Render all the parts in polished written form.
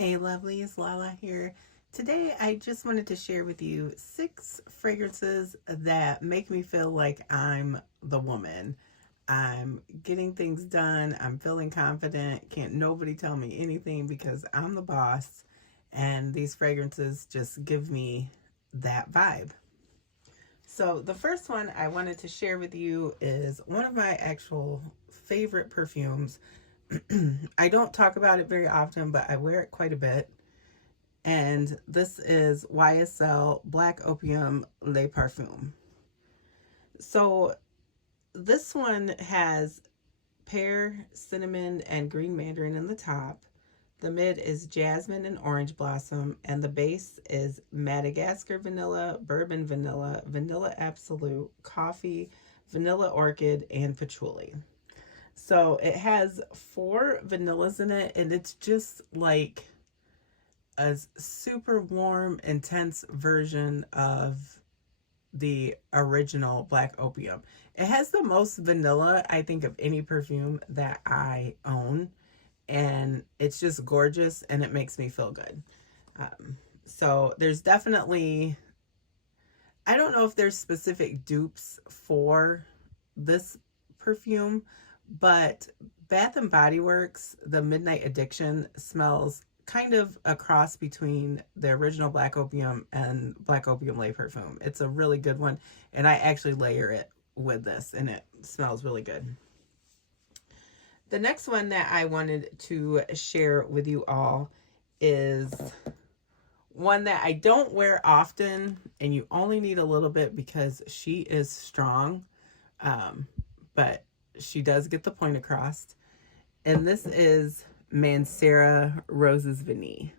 Hey lovelies, Lala here. Today I just wanted to share with you 6 fragrances that make me feel like I'm the woman. I'm getting things done, I'm feeling confident, can't nobody tell me anything because I'm the boss, and these fragrances just give me that vibe. So the first one I wanted to share with you is one of my actual favorite perfumes. I don't talk about it very often, but I wear it quite a bit. And this is YSL Black Opium Les Parfums. So this one has pear, cinnamon, and green mandarin in the top. The mid is jasmine and orange blossom, and the base is Madagascar vanilla, bourbon vanilla, vanilla absolute, coffee, vanilla orchid, and patchouli. So it has 4 vanillas in it, and it's just like a super warm, intense version of the original Black Opium. It has the most vanilla, I think, of any perfume that I own. And it's just gorgeous and it makes me feel good. So there's definitely, I don't know if there's specific dupes for this perfume, but Bath and Body Works, the Midnight Addiction, smells kind of a cross between the original Black Opium and Black Opium Lay Perfume. It's a really good one, and I actually layer it with this, and it smells really good. The next one that I wanted to share with you all is one that I don't wear often, and you only need a little bit because she is strong, but she does get the point across. And this is Mancera Roses Vanille.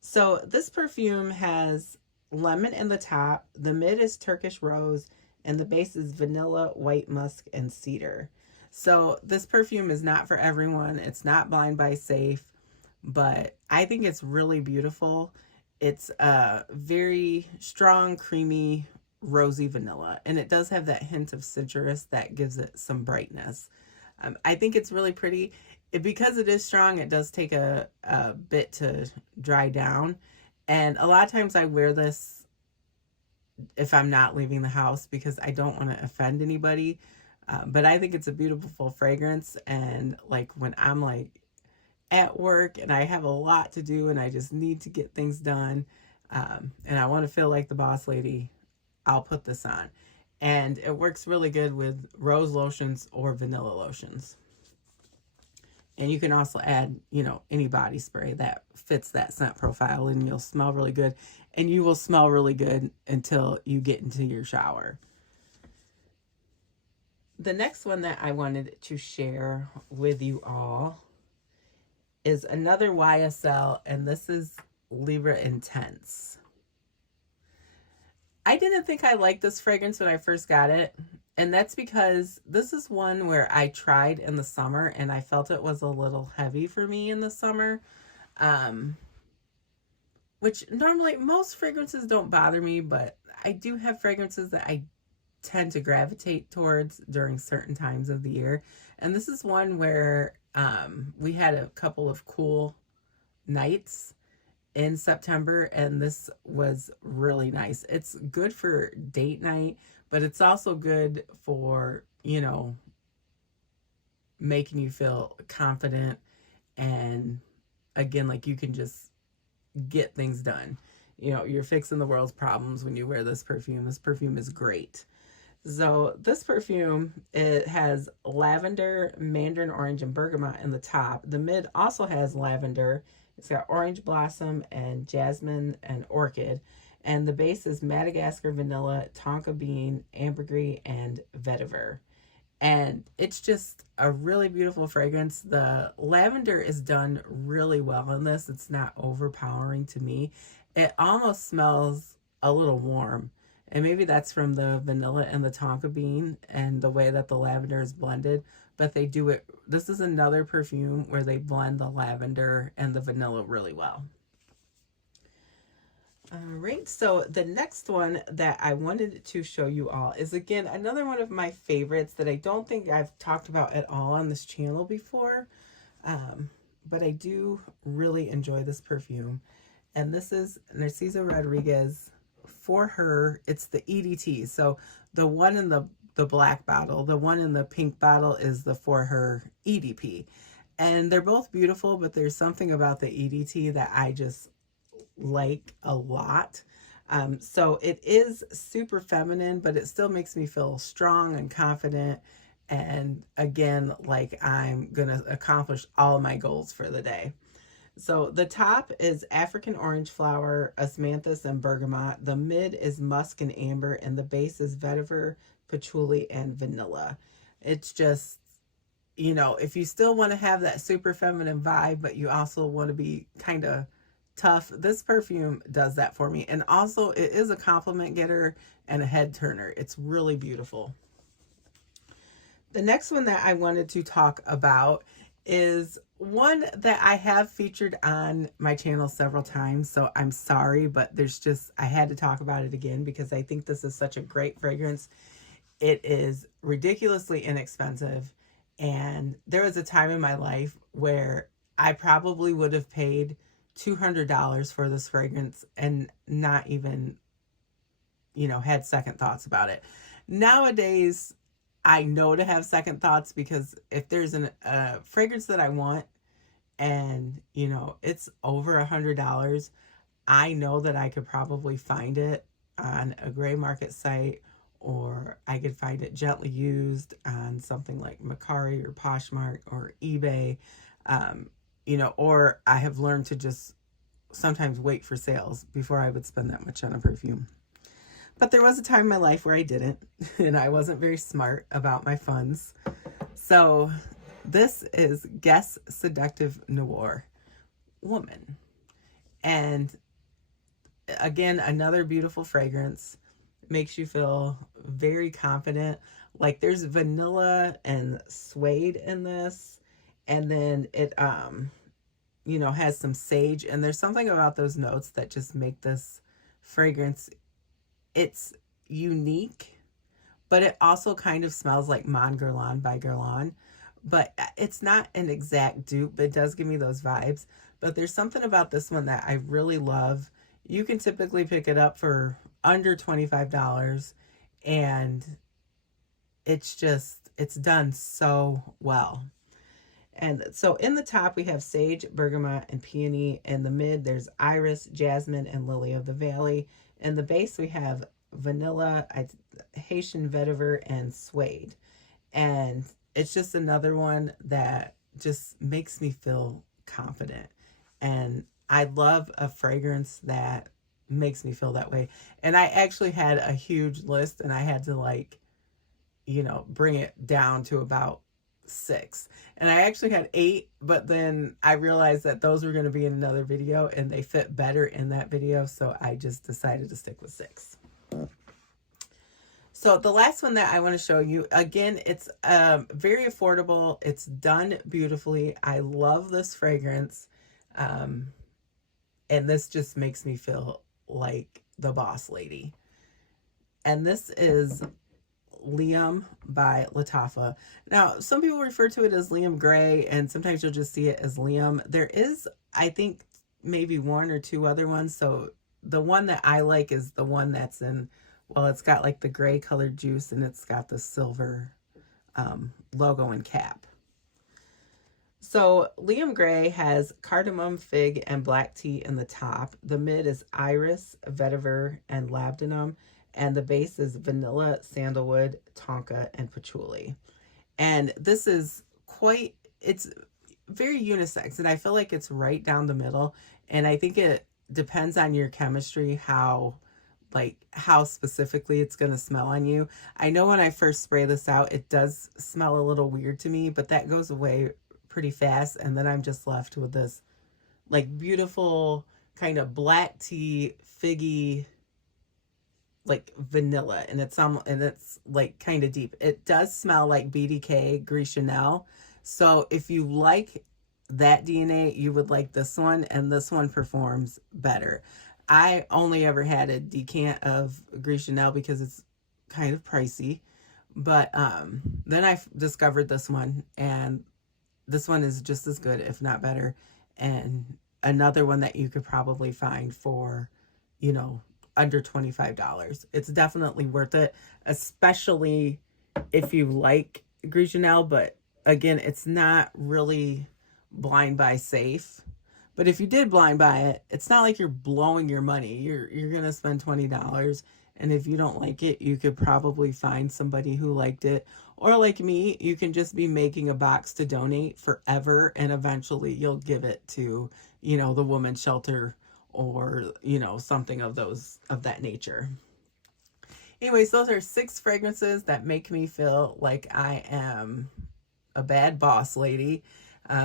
So this perfume has lemon in the top, the mid is Turkish rose, and the base is vanilla, white musk, and cedar. So this perfume is not for everyone. It's not blind buy safe, but I think it's really beautiful. It's a very strong, creamy, rosy vanilla, and it does have that hint of citrus that gives it some brightness. I think it's really pretty. Because it is strong, it does take a bit to dry down. And a lot of times I wear this if I'm not leaving the house because I don't want to offend anybody. But I think it's a beautiful fragrance. And like when I'm like at work and I have a lot to do and I just need to get things done, and I want to feel like the boss lady, I'll put this on. And it works really good with rose lotions or vanilla lotions. And you can also add, any body spray that fits that scent profile, and you'll smell really good. And you will smell really good until you get into your shower. The next one that I wanted to share with you all is another YSL, and this is Libra Intense. I didn't think I liked this fragrance when I first got it. And that's because this is one where I tried in the summer and I felt it was a little heavy for me in the summer. Which normally most fragrances don't bother me, but I do have fragrances that I tend to gravitate towards during certain times of the year. And this is one where we had a couple of cool nights in September, and this was really nice. It's good for date night, but it's also good for, making you feel confident, and again, like you can just get things done. You're fixing the world's problems when you wear this perfume. This perfume is great. So this perfume, it has lavender, mandarin orange, and bergamot in the top. The mid also has lavender. It's got orange blossom and jasmine and orchid. And the base is Madagascar vanilla, tonka bean, ambergris, and vetiver. And it's just a really beautiful fragrance. The lavender is done really well in this. It's not overpowering to me. It almost smells a little warm. And maybe that's from the vanilla and the tonka bean and the way that the lavender is blended. But they do it. This is another perfume where they blend the lavender and the vanilla really well. All right, so the next one that I wanted to show you all is, again, another one of my favorites that I don't think I've talked about at all on this channel before. but I do really enjoy this perfume. And this is Narciso Rodriguez. For her, it's the EDT. So the one in the black bottle, the one in the pink bottle is the For Her EDP. And they're both beautiful, but there's something about the EDT that I just like a lot. So it is super feminine, but it still makes me feel strong and confident. And again, like I'm going to accomplish all my goals for the day. So the top is African orange flower, osmanthus, and bergamot. The mid is musk and amber, and the base is vetiver, patchouli, and vanilla. It's just, you know, if you still want to have that super feminine vibe, but you also want to be kind of tough, this perfume does that for me. And also, it is a compliment getter and a head turner. It's really beautiful. The next one that I wanted to talk about is one that I have featured on my channel several times, so I'm sorry, but I had to talk about it again because I think this is such a great fragrance. It is ridiculously inexpensive, and there was a time in my life where I probably would have paid $200 for this fragrance and not even, you know, had second thoughts about it. Nowadays, I know to have second thoughts because if there's a fragrance that I want and, you know, it's over $100, I know that I could probably find it on a gray market site, or I could find it gently used on something like Mercari or Poshmark or eBay, you know, or I have learned to just sometimes wait for sales before I would spend that much on a perfume. But there was a time in my life where I didn't, and I wasn't very smart about my funds. So this is Guess Seductive Noir Woman. And again, another beautiful fragrance. Makes you feel very confident. Like there's vanilla and suede in this. And then it, you know, has some sage. And there's something about those notes that just make this fragrance, it's unique, but it also kind of smells like Mon Guerlain by Guerlain. But it's not an exact dupe, but it does give me those vibes. But there's something about this one that I really love. You can typically pick it up for under $25, and it's done so well. And so in the top, we have sage, bergamot, and peony. In the mid, there's iris, jasmine, and lily of the valley. In the base, we have vanilla, Haitian vetiver, and suede. And it's just another one that just makes me feel confident. And I love a fragrance that makes me feel that way. And I actually had a huge list, and I had to, like, you know, bring it down to about 6. And I actually had 8, but then I realized that those were going to be in another video and they fit better in that video, so I just decided to stick with 6. So the last one that I want to show you, again, it's very affordable. It's done beautifully. I love this fragrance. And this just makes me feel like the boss lady. And this is Liam by Lattafa. Now, some people refer to it as Liam Gray, and sometimes you'll just see it as Liam. There is, I think, maybe 1 or 2 other ones. So the one that I like is the one that's in, well, it's got like the gray colored juice, and it's got the silver logo and cap. So Liam Gray has cardamom, fig, and black tea in the top. The mid is iris, vetiver, and labdanum. And the base is vanilla, sandalwood, tonka, and patchouli. And this is it's very unisex. And I feel like it's right down the middle. And I think it depends on your chemistry, how specifically it's going to smell on you. I know when I first spray this out, it does smell a little weird to me, but that goes away pretty fast. And then I'm just left with this like beautiful kind of black tea, figgy, like vanilla, and it's like kind of deep. It does smell like BDK Gris Chanel. So if you like that DNA, you would like this one, and this one performs better. I only ever had a decant of Gris Chanel because it's kind of pricey, but then I discovered this one, and this one is just as good, if not better. And another one that you could probably find for, you know, under $25. It's definitely worth it, especially if you like Gris Janelle. But again, it's not really blind buy safe. But if you did blind buy it, it's not like you're blowing your money. You're gonna spend $20, and if you don't like it, you could probably find somebody who liked it. Or like me, you can just be making a box to donate forever, and eventually you'll give it to, you know, the women's shelter, or, you know, something of that nature. Anyways, those are 6 fragrances that make me feel like I am a bad boss lady.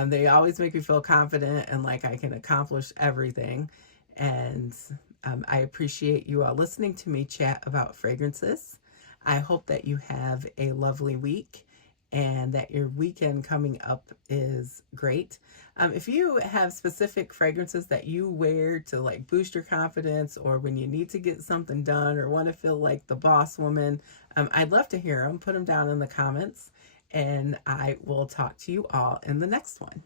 They always make me feel confident and like I can accomplish everything. And I appreciate you all listening to me chat about fragrances. I hope that you have a lovely week and that your weekend coming up is great. If you have specific fragrances that you wear to like boost your confidence, or when you need to get something done or want to feel like the boss woman, I'd love to hear them. Put them down in the comments, and I will talk to you all in the next one.